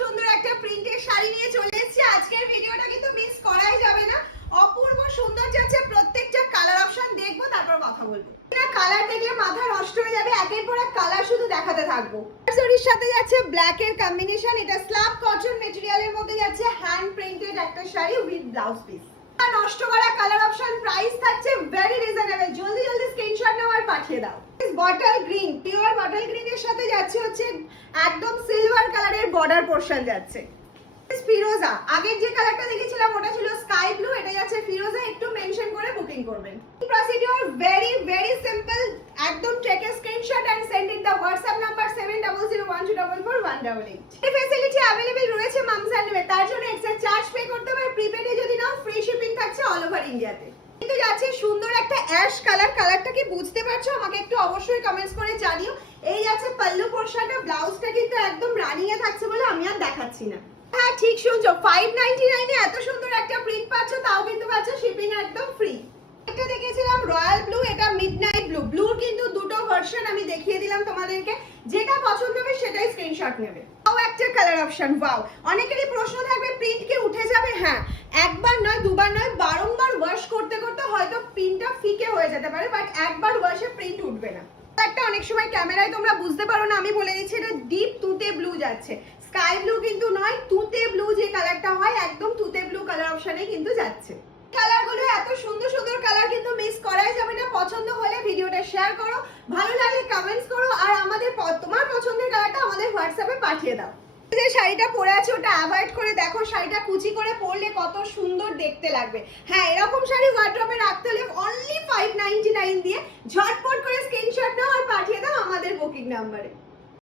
সুন্দর একটা প্রিন্টের শাড়ি নিয়ে চলে এসেছি। আজকের ভিডিওটা কিন্তু মিস করাই যাবে না। অপূর্ব সুন্দর যাচ্ছে, প্রত্যেকটা কালার অপশন দেখবো, তারপর কথা বলবো। এটা কালার দেখলে মাথা নষ্ট হয়ে যাবে, একের পর এক কালার শুধু দেখাতে থাকবো। শাড়ির সাথে যাচ্ছে ব্ল্যাক এর কম্বিনেশন, এটা স্ল্যাব কটন ম্যাটেরিয়ালের মধ্যে যাচ্ছে হ্যান্ড প্রিন্টেড একটা শাড়ি উইথ ব্লাউজ পিস। নষ্ট করা কালার অপশন, প্রাইস থাকছে ভেরি রিজনেবল। জলদি জলদি স্ক্রিনশট নাও আর পাঠিয়ে দাও। Bottle green, pure bottle green এর সাথে যাচ্ছে হচ্ছে একদম সিলভার কালারের বর্ডার পোরশন যাচ্ছে। ফিরোজা, আগের যে কালারটা দেখেছিলাম ওটা ছিল স্কাই ব্লু, এটা যাচ্ছে ফিরোজা। একটু মেনশন করে বুকিং করবেন। প্রসিডিউর ভেরি সিম্পল, একদম take a screenshot and send it the WhatsApp number 7001244188। এই ফ্যাসিলিটি अवेलेबल রয়েছে মামস এন্ড মে, তার জন্য এক্সট্রা চার্জ পে করতে হবে। প্রিপেডে যদি নাও ফ্রি শিপিং থাকছে অল ওভার ইন্ডিয়াতে। কিন্তু যাচ্ছে সুন্দর একটা অ্যাশ কালার, কালারটা কি বুঝতে পারছো? আমাকে একটু অবশ্যই কমেন্টস করে জানিও। এই যাচ্ছে পাল্লু পোরশনটা, ব্লাউজটা কিন্তু একদম রানিং এ থাকছে বলে আমি আর দেখাচ্ছি না। হ্যাঁ ঠিক শুনছো, 599 এ এত সুন্দর একটা প্রিন্ট পাচ্ছ, তাও কিন্তু পাচ্ছ শিপিং একদম ফ্রি। এটা দেখেছিলাম রয়্যাল ব্লু, এটা মিডনাইট ব্লু। ব্লুর কিন্তু দুটো ভার্সন আমি দেখিয়ে দিলাম তোমাদেরকে, যেটা পছন্দ হবে সেটাই স্ক্রিনশট নেবে। তাও একটা কালার অপশন, ওয়াও। অনেকেরই প্রশ্ন থাকবে প্রিন্ট কি উঠে যাবে? হ্যাঁ, একবার নয় দুবার নয়, বারংবার ওয়াশ করতে করতে হয়তো প্রিন্টটা ফিকে হয়ে যেতে পারে, বাট একবার ওয়াশে প্রিন্ট উঠবে না। একটা অনেক সময় ক্যামেরায় তোমরা বুঝতে পারো না, আমি বলে দিচ্ছি এটা ডিপ তুতে ব্লু যাচ্ছে। স্কাই ব্লু কিন্তু নয়, তুতে ব্লু যে কালারটা হয়, একদম তুতে ব্লু কালার অপশনে কিন্তু যাচ্ছে। কালারগুলো এত সুন্দর সুন্দর কালার, কিন্তু মিস করাই যাবে না। পছন্দ হলে ভিডিওটা শেয়ার করো, ভালো লাগলে কমেন্টস করো, আর আমাদের তোমার পছন্দের কালারটা আমাদের হোয়াটসঅ্যাপে পাঠিয়ে দাও। যে শাড়িটা পরে আছে ওটা অ্যাভয়েড করে দেখো, শাড়িটা কুচি করে পরলে কত সুন্দর দেখতে লাগবে। হ্যাঁ, এরকম শাড়ি ওয়ার্ড্রপে রাখতে হলে অনলি 599 দিয়ে ঝটপট করে স্ক্রিনশট নাও আর পাঠিয়ে দাও আমাদের বুকিং নাম্বারে।